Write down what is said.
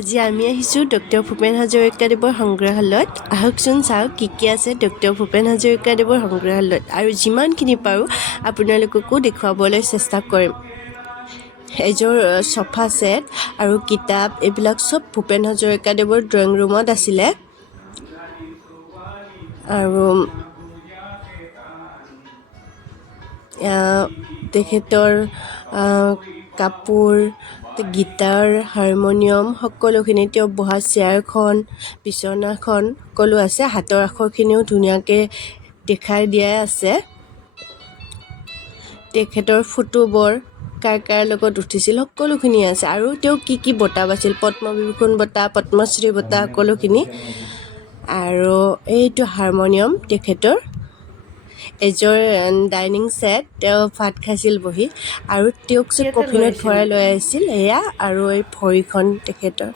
আজি আমি আহিছোঁ ডক্টৰ ভূপেন হাজৰিকাদেৱৰ সংগ্ৰহালয়ত। আহকচোন চাওঁ কি আছে ডক্টৰ ভূপেন হাজৰিকাদেৱৰ সংগ্ৰহালয়ত, আৰু যিমানখিনি পাৰোঁ আপোনালোককো দেখুৱাবলৈ চেষ্টা কৰিম। এযোৰ চফা ছেট আৰু কিতাপ এইবিলাক চব ভূপেন হাজৰিকাদেৱৰ ড্ৰয়িং ৰুমত আছিলে। আৰু তেখেতৰ কাপোৰ, গীটাৰ, হাৰমনিয়াম সকলোখিনি, তেওঁ বহা চেয়াৰখন, বিচনাখন সকলো আছে। হাতৰ আখৰখিনিও ধুনীয়াকৈ দেখাই দিয়াই আছে। তেখেতৰ ফটোবোৰ কাৰ লগত উঠিছিল সকলোখিনি আছে, আৰু তেওঁ কি বঁটা পাইছিল, পদ্মবিভূষণ বঁটা, পদ্মশ্ৰী বঁটা সকলোখিনি। আৰু এইটো হাৰমনিয়াম তেখেতৰ, এযোৰ ডাইনিং ছেট, তেওঁ ভাত খাইছিল বহি, আৰু তেওঁক যে কফিনত ভৰাই লৈ আহিছিল এয়া, আৰু এই ভৰিখন তেখেতৰ।